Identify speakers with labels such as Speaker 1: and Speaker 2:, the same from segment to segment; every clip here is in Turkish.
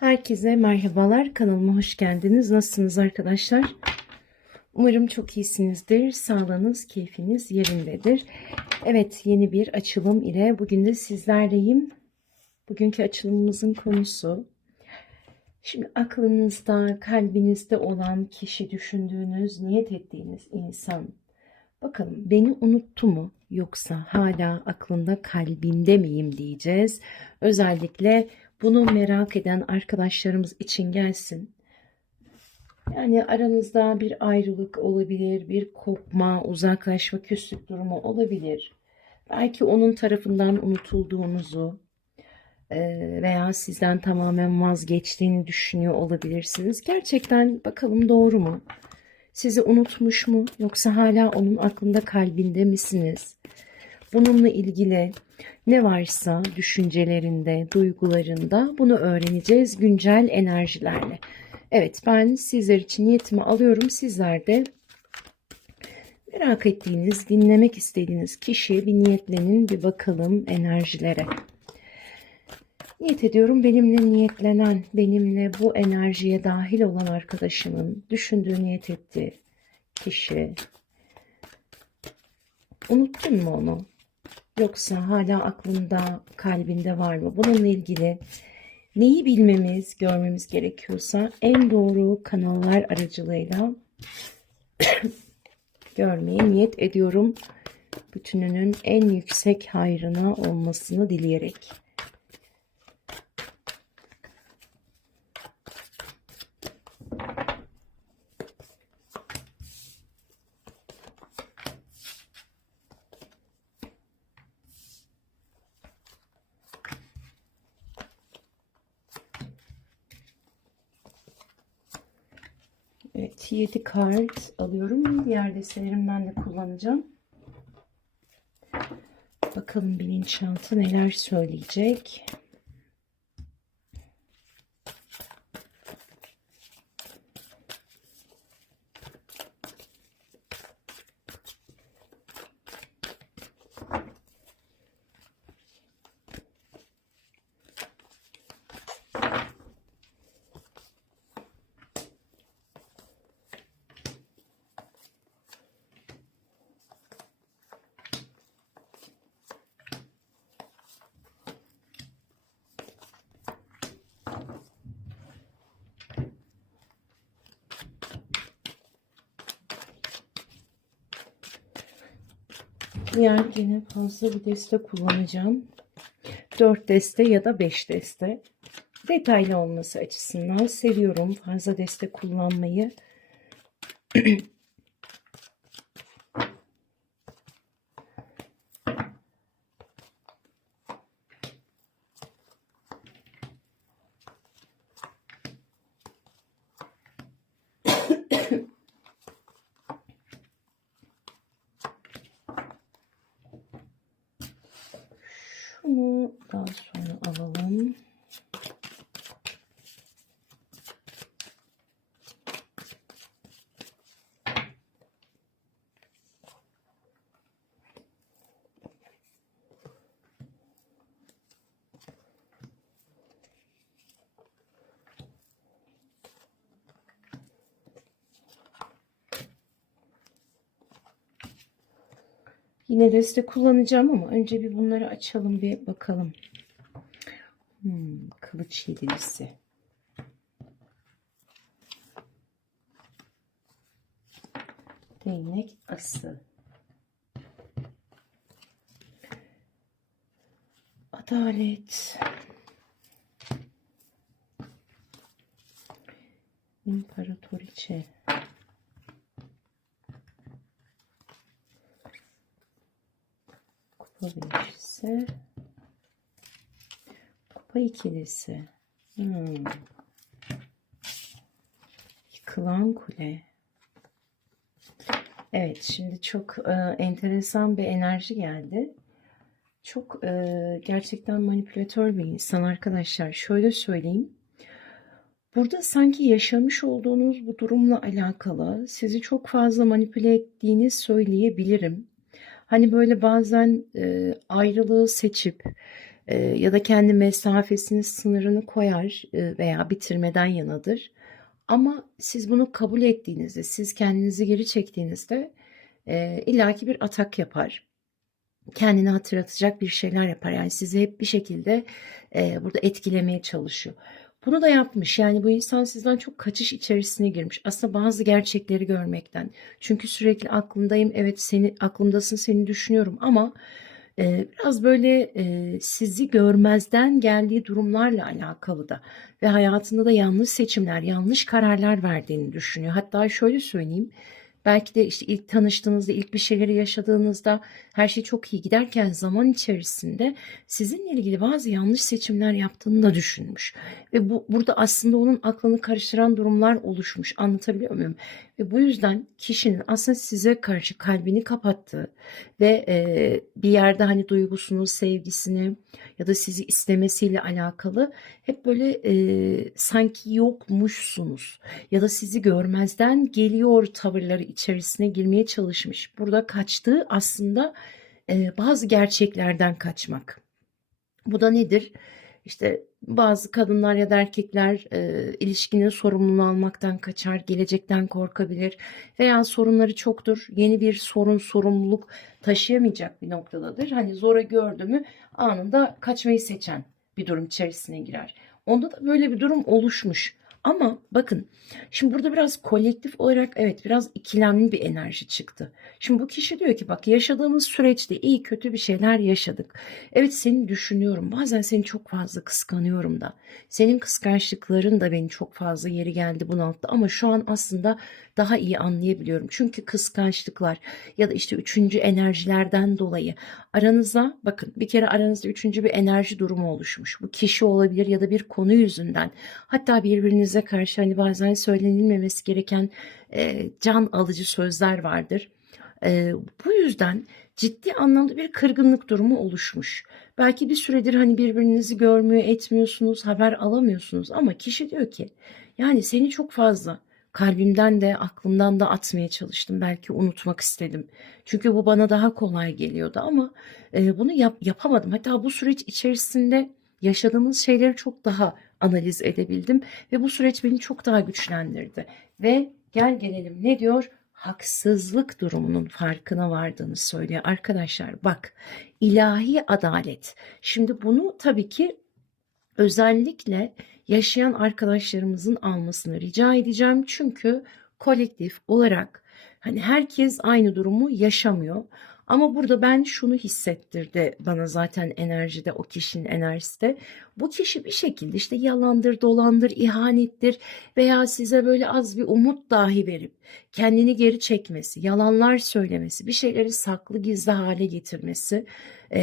Speaker 1: Herkese merhabalar. Kanalıma hoş geldiniz. Nasılsınız arkadaşlar? Umarım çok iyisinizdir. Sağlığınız, keyfiniz yerindedir. Evet, yeni bir açılım ile bugün de sizlerleyim. Bugünkü açılımımızın konusu Şimdi aklınızda, kalbinizde olan kişi düşündüğünüz, niyet ettiğiniz insan bakalım beni unuttu mu yoksa hala aklında, kalbinde miyim diyeceğiz. Özellikle bunu merak eden arkadaşlarımız için gelsin. Yani aranızda bir ayrılık olabilir, bir kopma, uzaklaşma, küslük durumu olabilir. Belki onun tarafından unutulduğunuzu e, veya sizden tamamen vazgeçtiğini düşünüyor olabilirsiniz. Gerçekten bakalım doğru mu? Sizi unutmuş mu yoksa hala onun aklında kalbinde misiniz? Bununla ilgili ne varsa düşüncelerinde, duygularında bunu öğreneceğiz güncel enerjilerle. Evet ben sizler için niyetimi alıyorum. Sizler de merak ettiğiniz, dinlemek istediğiniz kişiye bir niyetlenin bir bakalım enerjilere. Niyet ediyorum benimle niyetlenen, benimle bu enerjiye dahil olan arkadaşımın düşündüğü, niyet ettiği kişi. Unuttun mu onu? Yoksa hala aklında, kalbinde var mı? Bununla ilgili neyi bilmemiz, görmemiz gerekiyorsa en doğru kanallar aracılığıyla görmeye niyet ediyorum. Bütününün en yüksek hayrına olmasını dileyerek. Evet 7 kart alıyorum. Diğer destelerimden de kullanacağım. Bakalım bilinçaltı neler söyleyecek. Diğer yine fazla bir deste kullanacağım. 4 deste ya da 5 deste. Detaylı olması açısından seviyorum fazla deste kullanmayı. Şunu daha sonra alalım. Yine deste kullanacağım ama önce bir bunları açalım bir bakalım. Hmm, kılıç yedilisi. Değnek ası. Adalet. İmparatoriçe. Kupa beşlisi. Kupa ikilisi. Hmm. Yıkılan kule. Evet şimdi çok e, enteresan bir enerji geldi. Çok e, gerçekten manipülatör bir insan arkadaşlar. Şöyle söyleyeyim. Burada sanki yaşamış olduğunuz bu durumla alakalı sizi çok fazla manipüle ettiğini söyleyebilirim. Hani böyle bazen e, ayrılığı seçip e, ya da kendi mesafesini sınırını koyar e, veya bitirmeden yanadır. Ama siz bunu kabul ettiğinizde, siz kendinizi geri çektiğinizde e, illaki bir atak yapar. Kendini hatırlatacak bir şeyler yapar. Yani sizi hep bir şekilde e, burada etkilemeye çalışıyor. Bunu da yapmış. Yani bu insan sizden çok kaçış içerisine girmiş. Aslında bazı gerçekleri görmekten. Çünkü sürekli aklındayım. Evet seni aklımdasın, seni düşünüyorum ama e, biraz böyle e, sizi görmezden geldiği durumlarla alakalı da ve hayatında da yanlış seçimler, yanlış kararlar verdiğini düşünüyor. Hatta şöyle söyleyeyim. Belki de işte ilk tanıştığınızda, ilk bir şeyleri yaşadığınızda her şey çok iyi giderken zaman içerisinde sizinle ilgili bazı yanlış seçimler yaptığını da düşünmüş. Ve bu burada aslında onun aklını karıştıran durumlar oluşmuş. Anlatabiliyor muyum? Ve bu yüzden kişinin aslında size karşı kalbini kapattığı ve e, bir yerde hani duygusunu, sevgisini ya da sizi istemesiyle alakalı hep böyle e, sanki yokmuşsunuz ya da sizi görmezden geliyor tavırları içerisine girmeye çalışmış. Burada kaçtığı aslında e, bazı gerçeklerden kaçmak. Bu da nedir? İşte bazı kadınlar ya da erkekler e, ilişkinin sorumluluğunu almaktan kaçar, gelecekten korkabilir veya sorunları çoktur. Yeni bir sorun, sorumluluk taşıyamayacak bir noktadadır. Hani zora gördü mü anında kaçmayı seçen bir durum içerisine girer. Onda da böyle bir durum oluşmuş. Ama bakın şimdi burada biraz kolektif olarak evet biraz ikilemli bir enerji çıktı. Şimdi bu kişi diyor ki bak yaşadığımız süreçte iyi kötü bir şeyler yaşadık. Evet seni düşünüyorum bazen seni çok fazla kıskanıyorum da. Senin kıskançlıkların da beni çok fazla yeri geldi bunalttı ama şu an aslında daha iyi anlayabiliyorum. Çünkü kıskançlıklar ya da işte üçüncü enerjilerden dolayı aranızda bakın bir kere aranızda üçüncü bir enerji durumu oluşmuş. Bu kişi olabilir ya da bir konu yüzünden. Hatta birbirinize karşı hani bazen söylenilmemesi gereken e, can alıcı sözler vardır. E, bu yüzden ciddi anlamda bir kırgınlık durumu oluşmuş. Belki bir süredir hani birbirinizi görmüyor, etmiyorsunuz, haber alamıyorsunuz ama kişi diyor ki yani seni çok fazla kalbimden de aklımdan da atmaya çalıştım. Belki unutmak istedim. Çünkü bu bana daha kolay geliyordu ama e, bunu yap, yapamadım. Hatta bu süreç içerisinde yaşadığımız şeyleri çok daha analiz edebildim ve bu süreç beni çok daha güçlendirdi. Ve gel gelelim ne diyor? haksızlık durumunun farkına vardığını söylüyor. Arkadaşlar bak ilahi adalet. Şimdi bunu tabii ki özellikle yaşayan arkadaşlarımızın almasını rica edeceğim. Çünkü kolektif olarak hani herkes aynı durumu yaşamıyor. Ama burada ben şunu hissettirdi bana zaten enerjide o kişinin enerjisi de. Bu kişi bir şekilde işte yalandır, dolandır, ihanettir veya size böyle az bir umut dahi verip kendini geri çekmesi, yalanlar söylemesi, bir şeyleri saklı gizli hale getirmesi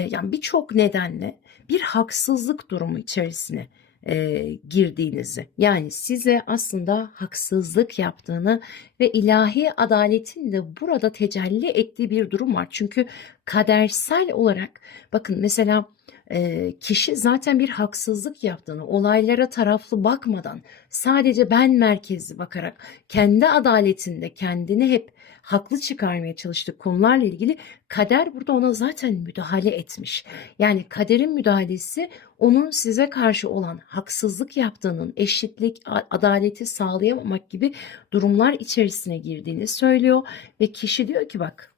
Speaker 1: yani birçok nedenle bir haksızlık durumu içerisine e, girdiğinizi yani size aslında haksızlık yaptığını ve ilahi adaletin de burada tecelli ettiği bir durum var. Çünkü kadersel olarak bakın mesela e, kişi zaten bir haksızlık yaptığını, olaylara taraflı bakmadan sadece ben merkezli bakarak kendi adaletinde kendini hep haklı çıkarmaya çalıştığı konularla ilgili kader burada ona zaten müdahale etmiş. Yani kaderin müdahalesi onun size karşı olan haksızlık yaptığının eşitlik, adaleti sağlayamamak gibi durumlar içerisine girdiğini söylüyor ve kişi diyor ki bak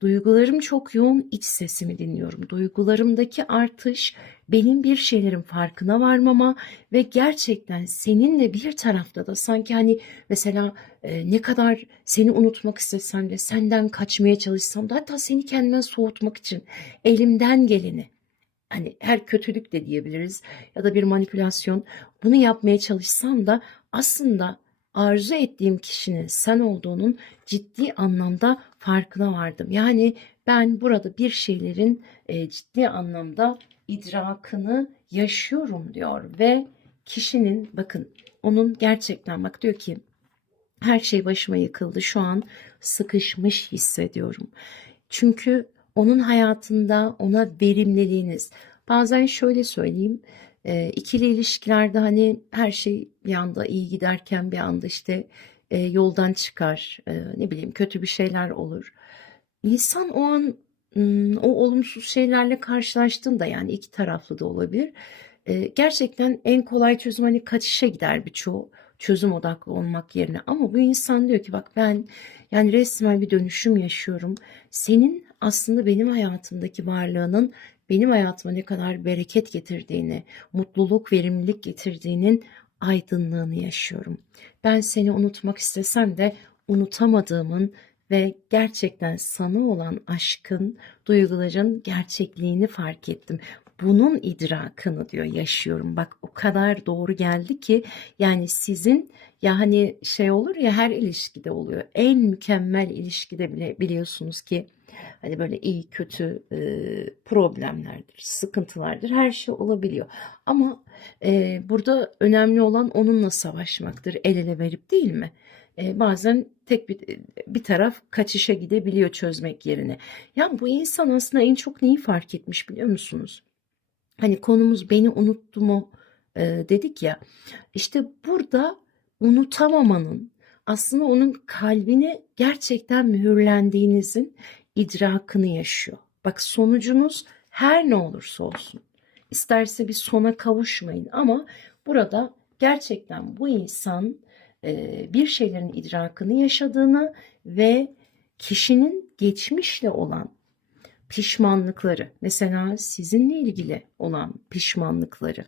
Speaker 1: Duygularım çok yoğun iç sesimi dinliyorum. Duygularımdaki artış benim bir şeylerin farkına varmama ve gerçekten seninle bir tarafta da sanki hani mesela e, ne kadar seni unutmak istesem de senden kaçmaya çalışsam da hatta seni kendimden soğutmak için elimden geleni hani her kötülük de diyebiliriz ya da bir manipülasyon bunu yapmaya çalışsam da aslında arzu ettiğim kişinin sen olduğunun ciddi anlamda farkına vardım. Yani ben burada bir şeylerin e, ciddi anlamda idrakını yaşıyorum diyor ve kişinin bakın onun gerçekten bak diyor ki her şey başıma yıkıldı şu an sıkışmış hissediyorum. Çünkü onun hayatında ona verimliliğiniz bazen şöyle söyleyeyim e, ikili ilişkilerde hani her şey bir anda iyi giderken bir anda işte e, yoldan çıkar, e, ne bileyim kötü bir şeyler olur. İnsan o an o olumsuz şeylerle karşılaştığında yani iki taraflı da olabilir. Ee, gerçekten en kolay çözüm hani kaçışa gider birçoğu çözüm odaklı olmak yerine. Ama bu insan diyor ki bak ben yani resmen bir dönüşüm yaşıyorum. Senin aslında benim hayatımdaki varlığının benim hayatıma ne kadar bereket getirdiğini, mutluluk, verimlilik getirdiğinin aydınlığını yaşıyorum. Ben seni unutmak istesem de unutamadığımın ve gerçekten sana olan aşkın, duyguların gerçekliğini fark ettim. Bunun idrakını diyor yaşıyorum. Bak o kadar doğru geldi ki yani sizin ya hani şey olur ya her ilişkide oluyor. En mükemmel ilişkide bile biliyorsunuz ki hani böyle iyi kötü e, problemlerdir, sıkıntılardır, her şey olabiliyor. Ama e, burada önemli olan onunla savaşmaktır, el ele verip değil mi? E, bazen tek bir, bir taraf kaçışa gidebiliyor çözmek yerine. Ya bu insan aslında en çok neyi fark etmiş biliyor musunuz? Hani konumuz beni unuttu mu e, dedik ya. İşte burada unutamamanın aslında onun kalbine gerçekten mühürlendiğinizin idrakını yaşıyor. Bak sonucunuz her ne olursa olsun. İsterse bir sona kavuşmayın ama burada gerçekten bu insan e, bir şeylerin idrakını yaşadığını ve kişinin geçmişle olan pişmanlıkları, mesela sizinle ilgili olan pişmanlıkları,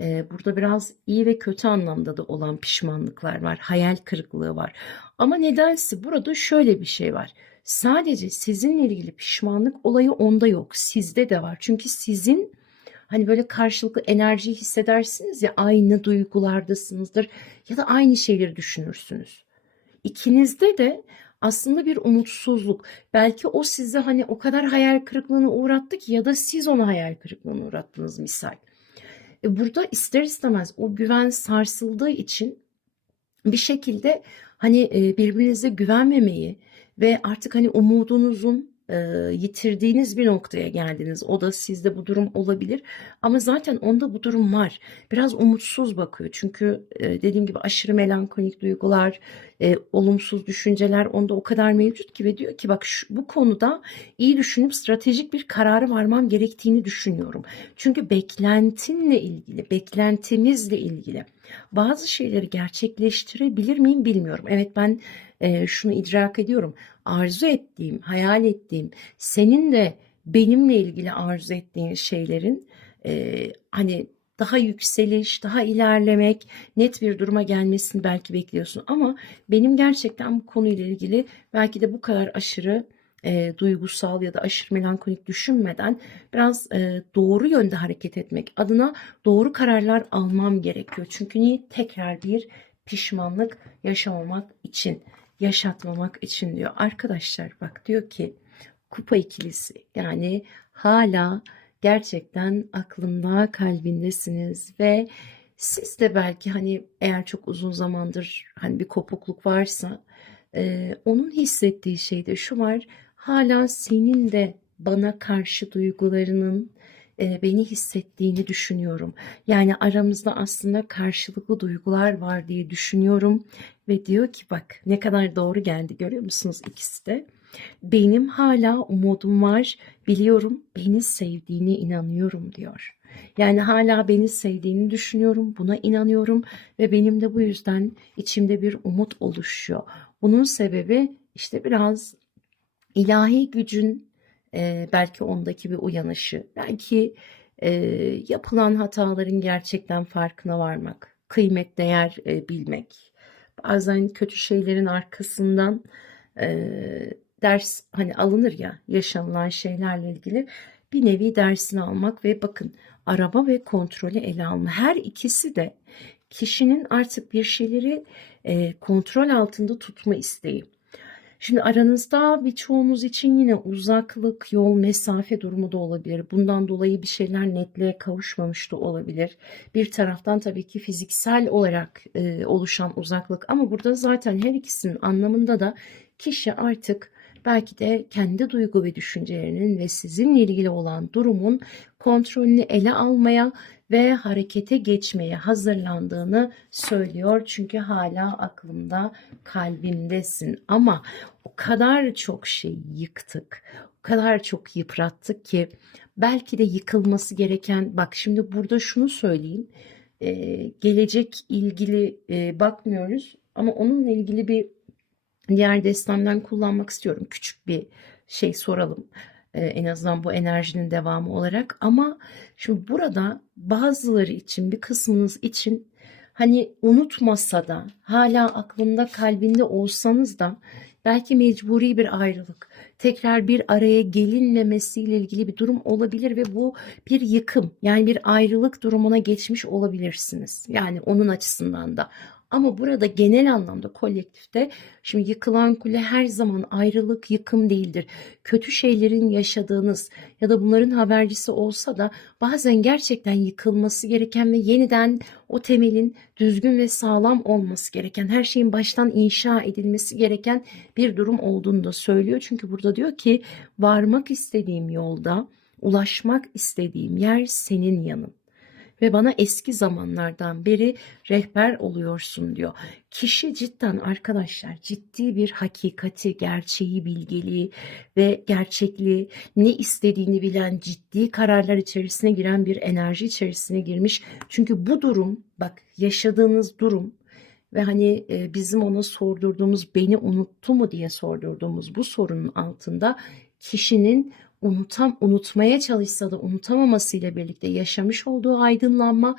Speaker 1: e, burada biraz iyi ve kötü anlamda da olan pişmanlıklar var, hayal kırıklığı var. Ama nedense burada şöyle bir şey var. Sadece sizinle ilgili pişmanlık olayı onda yok, sizde de var. Çünkü sizin hani böyle karşılıklı enerjiyi hissedersiniz ya aynı duygulardasınızdır ya da aynı şeyleri düşünürsünüz. İkinizde de aslında bir umutsuzluk. Belki o sizi hani o kadar hayal kırıklığına uğrattı ki ya da siz onu hayal kırıklığına uğrattınız misal. E burada ister istemez o güven sarsıldığı için bir şekilde hani e, birbirinize güvenmemeyi ve artık hani umudunuzun e, yitirdiğiniz bir noktaya geldiniz. O da sizde bu durum olabilir. Ama zaten onda bu durum var. Biraz umutsuz bakıyor. Çünkü e, dediğim gibi aşırı melankolik duygular, e, olumsuz düşünceler onda o kadar mevcut ki ve diyor ki bak şu, bu konuda iyi düşünüp stratejik bir kararı varmam gerektiğini düşünüyorum. Çünkü beklentinle ilgili, beklentimizle ilgili bazı şeyleri gerçekleştirebilir miyim bilmiyorum. Evet ben e, şunu idrak ediyorum. Arzu ettiğim, hayal ettiğim, senin de benimle ilgili arzu ettiğin şeylerin e, hani daha yükseliş, daha ilerlemek, net bir duruma gelmesini belki bekliyorsun. Ama benim gerçekten bu konuyla ilgili belki de bu kadar aşırı e, duygusal ya da aşırı melankolik düşünmeden biraz e, doğru yönde hareket etmek adına doğru kararlar almam gerekiyor. Çünkü niye? Tekrar bir pişmanlık yaşamamak için, yaşatmamak için diyor. Arkadaşlar bak diyor ki kupa ikilisi yani hala gerçekten aklında kalbindesiniz ve siz de belki hani eğer çok uzun zamandır hani bir kopukluk varsa e, onun hissettiği şey de şu var hala senin de bana karşı duygularının e, beni hissettiğini düşünüyorum. Yani aramızda aslında karşılıklı duygular var diye düşünüyorum ve diyor ki bak ne kadar doğru geldi görüyor musunuz ikisi de. Benim hala umudum var. Biliyorum beni sevdiğine inanıyorum diyor. Yani hala beni sevdiğini düşünüyorum, buna inanıyorum ve benim de bu yüzden içimde bir umut oluşuyor. Bunun sebebi işte biraz ilahi gücün e, belki ondaki bir uyanışı, belki e, yapılan hataların gerçekten farkına varmak, kıymet değer e, bilmek. Bazen kötü şeylerin arkasından e, ders hani alınır ya yaşanılan şeylerle ilgili bir nevi dersini almak ve bakın araba ve kontrolü ele alma. Her ikisi de kişinin artık bir şeyleri e, kontrol altında tutma isteği. Şimdi aranızda birçoğunuz için yine uzaklık, yol, mesafe durumu da olabilir. Bundan dolayı bir şeyler netliğe kavuşmamış da olabilir. Bir taraftan tabii ki fiziksel olarak e, oluşan uzaklık ama burada zaten her ikisinin anlamında da kişi artık belki de kendi duygu ve düşüncelerinin ve sizinle ilgili olan durumun kontrolünü ele almaya ve harekete geçmeye hazırlandığını söylüyor. Çünkü hala aklımda, kalbimdesin ama o kadar çok şey yıktık. O kadar çok yıprattık ki belki de yıkılması gereken bak şimdi burada şunu söyleyeyim e, gelecek ilgili e, bakmıyoruz ama onunla ilgili bir diğer destemden kullanmak istiyorum küçük bir şey soralım e, en azından bu enerjinin devamı olarak ama şimdi burada bazıları için bir kısmınız için hani unutmasa da hala aklında kalbinde olsanız da belki mecburi bir ayrılık tekrar bir araya gelinmemesiyle ilgili bir durum olabilir ve bu bir yıkım yani bir ayrılık durumuna geçmiş olabilirsiniz. Yani onun açısından da. Ama burada genel anlamda kolektifte şimdi yıkılan kule her zaman ayrılık, yıkım değildir. Kötü şeylerin yaşadığınız ya da bunların habercisi olsa da bazen gerçekten yıkılması gereken ve yeniden o temelin düzgün ve sağlam olması gereken, her şeyin baştan inşa edilmesi gereken bir durum olduğunu da söylüyor. Çünkü burada diyor ki varmak istediğim yolda, ulaşmak istediğim yer senin yanın ve bana eski zamanlardan beri rehber oluyorsun diyor. Kişi cidden arkadaşlar ciddi bir hakikati, gerçeği, bilgeliği ve gerçekliği ne istediğini bilen ciddi kararlar içerisine giren bir enerji içerisine girmiş. Çünkü bu durum bak yaşadığınız durum ve hani e, bizim ona sordurduğumuz beni unuttu mu diye sordurduğumuz bu sorunun altında kişinin unutam unutmaya çalışsa da unutamamasıyla birlikte yaşamış olduğu aydınlanma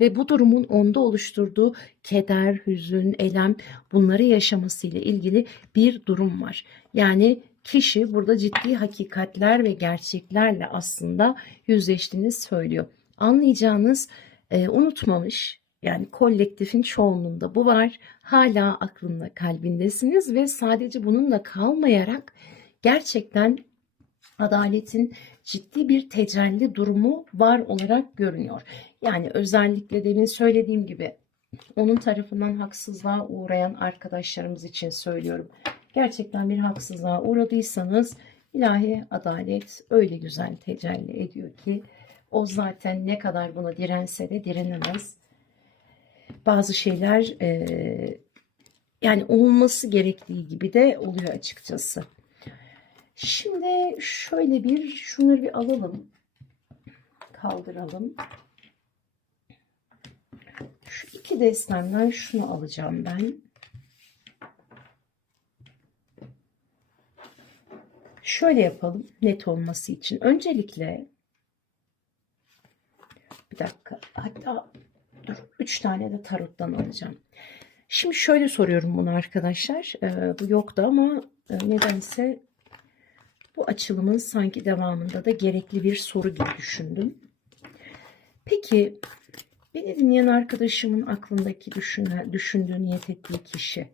Speaker 1: ve bu durumun onda oluşturduğu keder, hüzün, elem bunları yaşamasıyla ilgili bir durum var. Yani kişi burada ciddi hakikatler ve gerçeklerle aslında yüzleştiğini söylüyor. Anlayacağınız e, unutmamış yani kolektifin çoğunluğunda bu var. Hala aklında kalbindesiniz ve sadece bununla kalmayarak gerçekten adaletin ciddi bir tecelli durumu var olarak görünüyor. Yani özellikle demin söylediğim gibi onun tarafından haksızlığa uğrayan arkadaşlarımız için söylüyorum. Gerçekten bir haksızlığa uğradıysanız ilahi adalet öyle güzel tecelli ediyor ki o zaten ne kadar buna dirense de direnemez. Bazı şeyler e, yani olması gerektiği gibi de oluyor açıkçası. Şimdi şöyle bir şunları bir alalım. Kaldıralım. Şu iki destemden şunu alacağım ben. Şöyle yapalım net olması için. Öncelikle bir dakika hatta dur üç tane de tarottan alacağım. Şimdi şöyle soruyorum bunu arkadaşlar. Ee, bu yoktu ama e, nedense bu açılımın sanki devamında da gerekli bir soru gibi düşündüm. Peki beni dinleyen arkadaşımın aklındaki düşüne, düşündüğü, niyet ettiği kişi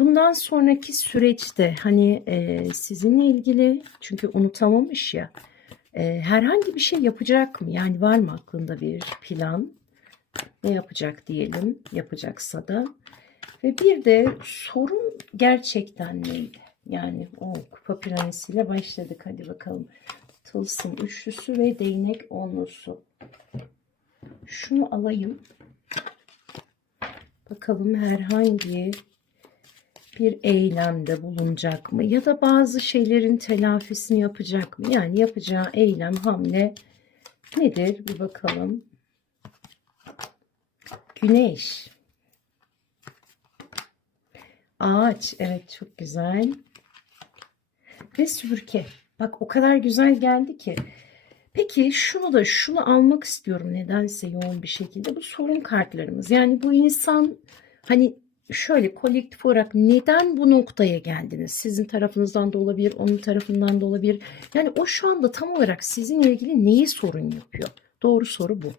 Speaker 1: bundan sonraki süreçte hani e, sizinle ilgili çünkü unutamamış ya e, herhangi bir şey yapacak mı? Yani var mı aklında bir plan? Ne yapacak diyelim yapacaksa da. Ve bir de sorun gerçekten neydi? Yani o kupa prensiyle başladık. Hadi bakalım. Tılsım üçlüsü ve değnek onlusu. Şunu alayım. Bakalım herhangi bir eylemde bulunacak mı? Ya da bazı şeylerin telafisini yapacak mı? Yani yapacağı eylem, hamle nedir? Bir bakalım. Güneş. Ağaç. Evet çok güzel ve süpürge. Bak o kadar güzel geldi ki. Peki şunu da şunu almak istiyorum nedense yoğun bir şekilde. Bu sorun kartlarımız. Yani bu insan hani şöyle kolektif olarak neden bu noktaya geldiniz? Sizin tarafınızdan da olabilir, onun tarafından da olabilir. Yani o şu anda tam olarak sizinle ilgili neyi sorun yapıyor? Doğru soru bu.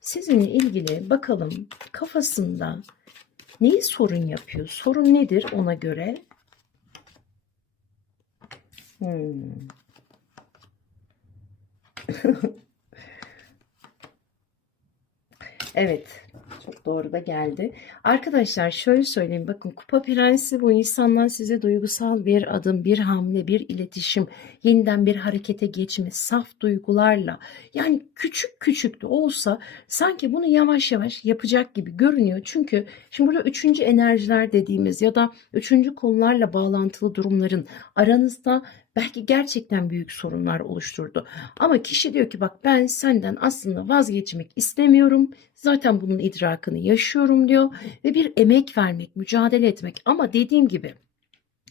Speaker 1: Sizinle ilgili bakalım kafasında neyi sorun yapıyor? Sorun nedir ona göre Hmm. evet. Çok doğru da geldi. Arkadaşlar şöyle söyleyeyim. Bakın Kupa Prensi bu insandan size duygusal bir adım, bir hamle, bir iletişim, yeniden bir harekete geçme, saf duygularla. Yani küçük küçük de olsa sanki bunu yavaş yavaş yapacak gibi görünüyor. Çünkü şimdi burada üçüncü enerjiler dediğimiz ya da üçüncü konularla bağlantılı durumların aranızda belki gerçekten büyük sorunlar oluşturdu. Ama kişi diyor ki bak ben senden aslında vazgeçmek istemiyorum. Zaten bunun idrakını yaşıyorum diyor ve bir emek vermek, mücadele etmek ama dediğim gibi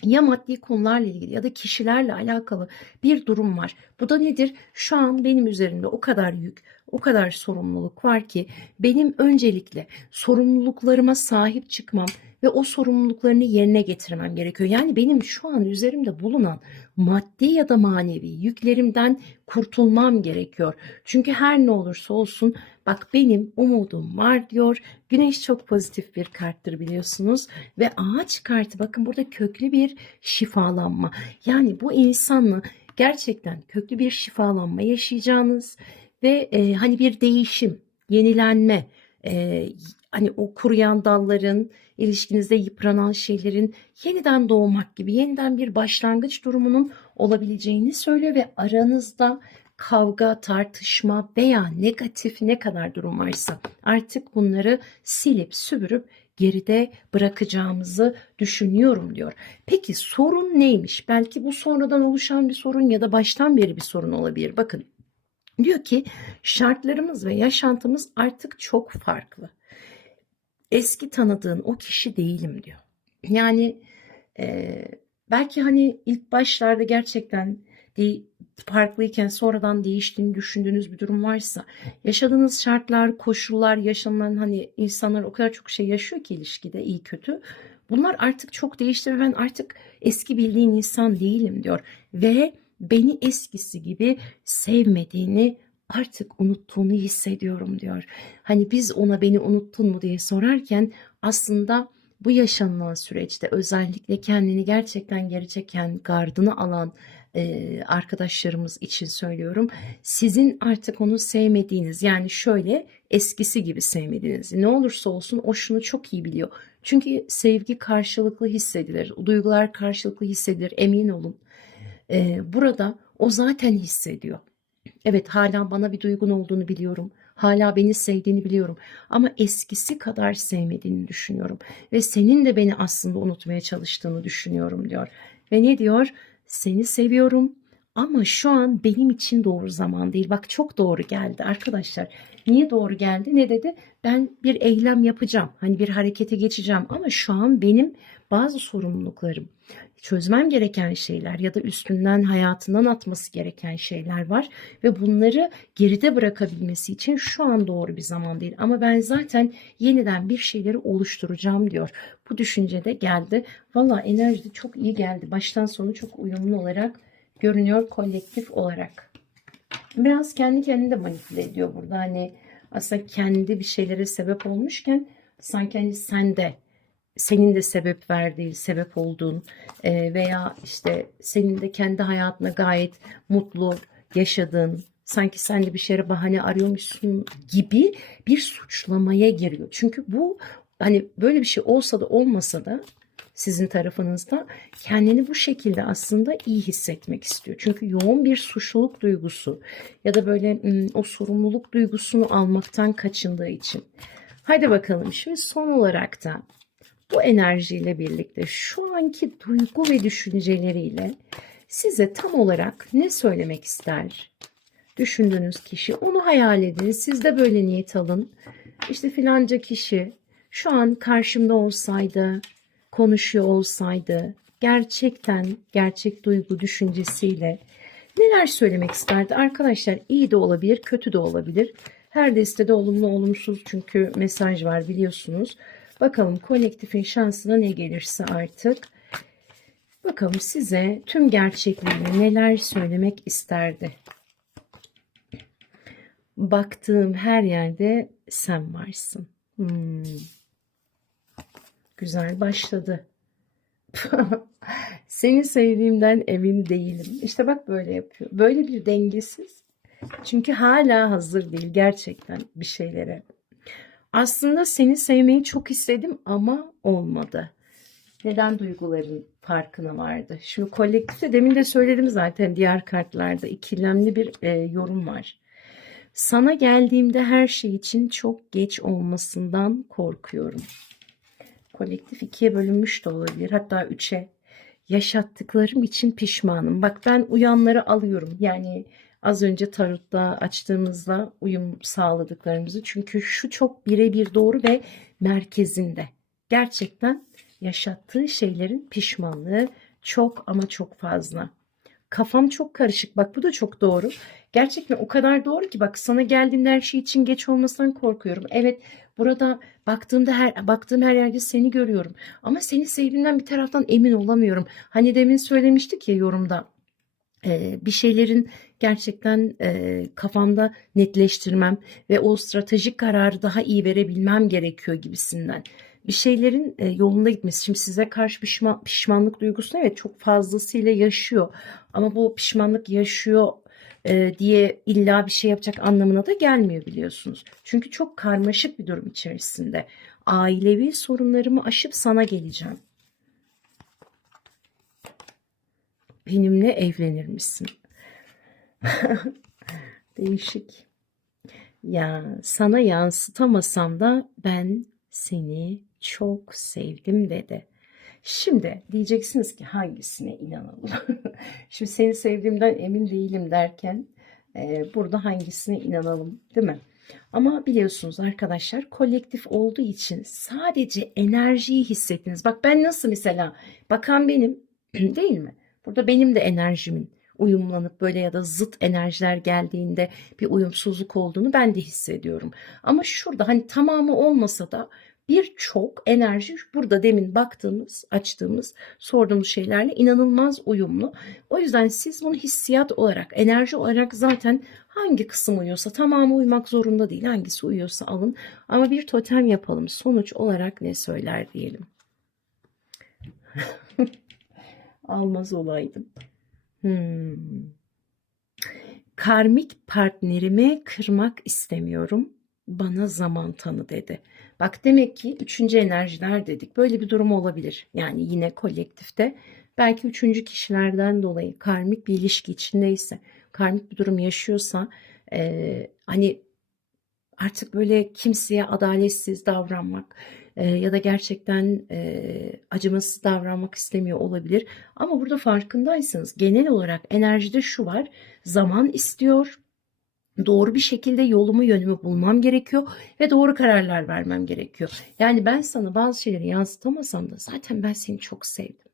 Speaker 1: ya maddi konularla ilgili ya da kişilerle alakalı bir durum var. Bu da nedir? Şu an benim üzerimde o kadar yük, o kadar sorumluluk var ki benim öncelikle sorumluluklarıma sahip çıkmam ve o sorumluluklarını yerine getirmem gerekiyor. Yani benim şu an üzerimde bulunan maddi ya da manevi yüklerimden kurtulmam gerekiyor. Çünkü her ne olursa olsun bak benim umudum var diyor. Güneş çok pozitif bir karttır biliyorsunuz ve ağaç kartı bakın burada köklü bir şifalanma. Yani bu insanla gerçekten köklü bir şifalanma yaşayacağınız ve e, hani bir değişim, yenilenme, e, hani o kuruyan dalların, ilişkinizde yıpranan şeylerin yeniden doğmak gibi, yeniden bir başlangıç durumunun olabileceğini söylüyor ve aranızda kavga, tartışma veya negatif ne kadar durum varsa artık bunları silip süpürüp geride bırakacağımızı düşünüyorum diyor. Peki sorun neymiş? Belki bu sonradan oluşan bir sorun ya da baştan beri bir sorun olabilir. Bakın diyor ki şartlarımız ve yaşantımız artık çok farklı. Eski tanıdığın o kişi değilim diyor. Yani e, belki hani ilk başlarda gerçekten de, farklıyken sonradan değiştiğini düşündüğünüz bir durum varsa yaşadığınız şartlar, koşullar, yaşanılan hani insanlar o kadar çok şey yaşıyor ki ilişkide iyi kötü. Bunlar artık çok değişti ve ben artık eski bildiğin insan değilim diyor. Ve beni eskisi gibi sevmediğini artık unuttuğunu hissediyorum diyor. Hani biz ona beni unuttun mu diye sorarken aslında bu yaşanılan süreçte özellikle kendini gerçekten geri çeken, gardını alan e, arkadaşlarımız için söylüyorum. Sizin artık onu sevmediğiniz yani şöyle eskisi gibi sevmediğiniz ne olursa olsun o şunu çok iyi biliyor. Çünkü sevgi karşılıklı hissedilir, duygular karşılıklı hissedilir emin olun. E, burada o zaten hissediyor. Evet hala bana bir duygun olduğunu biliyorum. Hala beni sevdiğini biliyorum ama eskisi kadar sevmediğini düşünüyorum ve senin de beni aslında unutmaya çalıştığını düşünüyorum diyor. Ve ne diyor? Seni seviyorum ama şu an benim için doğru zaman değil. Bak çok doğru geldi arkadaşlar. Niye doğru geldi? Ne dedi? Ben bir eylem yapacağım. Hani bir harekete geçeceğim ama şu an benim bazı sorumluluklarım, çözmem gereken şeyler ya da üstünden hayatından atması gereken şeyler var ve bunları geride bırakabilmesi için şu an doğru bir zaman değil. Ama ben zaten yeniden bir şeyleri oluşturacağım diyor. Bu düşünce de geldi. Valla enerji de çok iyi geldi. Baştan sona çok uyumlu olarak görünüyor kolektif olarak. Biraz kendi kendine de manipüle ediyor burada. Hani aslında kendi bir şeylere sebep olmuşken sanki hani sen de senin de sebep verdiğin, sebep olduğun e, veya işte senin de kendi hayatına gayet mutlu yaşadığın, sanki sen de bir şeye bahane arıyormuşsun gibi bir suçlamaya giriyor. Çünkü bu hani böyle bir şey olsa da olmasa da sizin tarafınızda kendini bu şekilde aslında iyi hissetmek istiyor. Çünkü yoğun bir suçluluk duygusu ya da böyle o sorumluluk duygusunu almaktan kaçındığı için. Haydi bakalım şimdi son olarak da bu enerjiyle birlikte şu anki duygu ve düşünceleriyle size tam olarak ne söylemek ister? Düşündüğünüz kişi onu hayal edin. Siz de böyle niyet alın. İşte filanca kişi şu an karşımda olsaydı, konuşuyor olsaydı, gerçekten gerçek duygu düşüncesiyle neler söylemek isterdi? Arkadaşlar iyi de olabilir, kötü de olabilir. Her destede olumlu olumsuz çünkü mesaj var biliyorsunuz. Bakalım kolektifin şansına ne gelirse artık. Bakalım size tüm gerçekliğini neler söylemek isterdi. Baktığım her yerde sen varsın. Hmm. Güzel başladı. Seni sevdiğimden emin değilim. İşte bak böyle yapıyor. Böyle bir dengesiz. Çünkü hala hazır değil gerçekten bir şeylere. Aslında seni sevmeyi çok istedim ama olmadı. Neden duyguların farkına vardı? Şimdi kolektifte demin de söyledim zaten diğer kartlarda ikilemli bir e, yorum var. Sana geldiğimde her şey için çok geç olmasından korkuyorum. Kolektif ikiye bölünmüş de olabilir. Hatta üçe yaşattıklarım için pişmanım. Bak ben uyanları alıyorum. Yani az önce tarotta açtığımızda uyum sağladıklarımızı. Çünkü şu çok birebir doğru ve merkezinde. Gerçekten yaşattığı şeylerin pişmanlığı çok ama çok fazla. Kafam çok karışık. Bak bu da çok doğru. Gerçekten o kadar doğru ki bak sana geldiğimde her şey için geç olmasından korkuyorum. Evet burada baktığımda her baktığım her yerde seni görüyorum. Ama seni sevdiğimden bir taraftan emin olamıyorum. Hani demin söylemiştik ya yorumda bir şeylerin gerçekten e, kafamda netleştirmem ve o stratejik kararı daha iyi verebilmem gerekiyor gibisinden. Bir şeylerin e, yolunda gitmesi. Şimdi size karşı pişman, pişmanlık duygusunu evet çok fazlasıyla yaşıyor. Ama bu pişmanlık yaşıyor e, diye illa bir şey yapacak anlamına da gelmiyor biliyorsunuz. Çünkü çok karmaşık bir durum içerisinde. Ailevi sorunlarımı aşıp sana geleceğim. Benimle evlenir misin? Değişik. Ya sana yansıtamasam da ben seni çok sevdim dedi. Şimdi diyeceksiniz ki hangisine inanalım? Şimdi seni sevdiğimden emin değilim derken e, burada hangisine inanalım değil mi? Ama biliyorsunuz arkadaşlar kolektif olduğu için sadece enerjiyi hissettiniz. Bak ben nasıl mesela bakan benim değil mi? Burada benim de enerjimin uyumlanıp böyle ya da zıt enerjiler geldiğinde bir uyumsuzluk olduğunu ben de hissediyorum. Ama şurada hani tamamı olmasa da birçok enerji burada demin baktığımız, açtığımız, sorduğumuz şeylerle inanılmaz uyumlu. O yüzden siz bunu hissiyat olarak, enerji olarak zaten hangi kısım uyuyorsa tamamı uymak zorunda değil. Hangisi uyuyorsa alın. Ama bir totem yapalım. Sonuç olarak ne söyler diyelim. Almaz olaydım. Hmm. Karmik partnerimi kırmak istemiyorum. Bana zaman tanı dedi. Bak demek ki üçüncü enerjiler dedik. Böyle bir durum olabilir. Yani yine kolektifte belki üçüncü kişilerden dolayı karmik bir ilişki içindeyse, karmik bir durum yaşıyorsa e, hani artık böyle kimseye adaletsiz davranmak e, ya da gerçekten e, acımasız davranmak istemiyor olabilir. Ama burada farkındaysanız genel olarak enerjide şu var. Zaman istiyor, doğru bir şekilde yolumu yönümü bulmam gerekiyor ve doğru kararlar vermem gerekiyor. Yani ben sana bazı şeyleri yansıtamasam da zaten ben seni çok sevdim.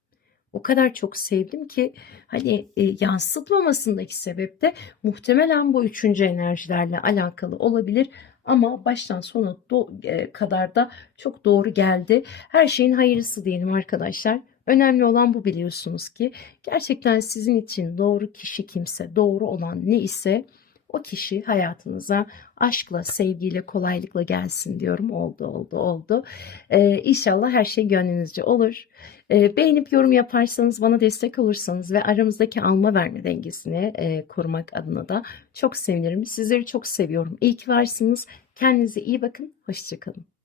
Speaker 1: O kadar çok sevdim ki hani e, yansıtmamasındaki sebep de muhtemelen bu üçüncü enerjilerle alakalı olabilir. Ama baştan sona e, kadar da çok doğru geldi. Her şeyin hayırlısı diyelim arkadaşlar. Önemli olan bu biliyorsunuz ki gerçekten sizin için doğru kişi kimse, doğru olan ne ise o kişi hayatınıza aşkla, sevgiyle, kolaylıkla gelsin diyorum. Oldu, oldu, oldu. Ee, inşallah her şey gönlünüzce olur. Ee, beğenip yorum yaparsanız, bana destek olursanız ve aramızdaki alma verme dengesini e, korumak adına da çok sevinirim. Sizleri çok seviyorum. İyi ki varsınız. Kendinize iyi bakın. Hoşçakalın.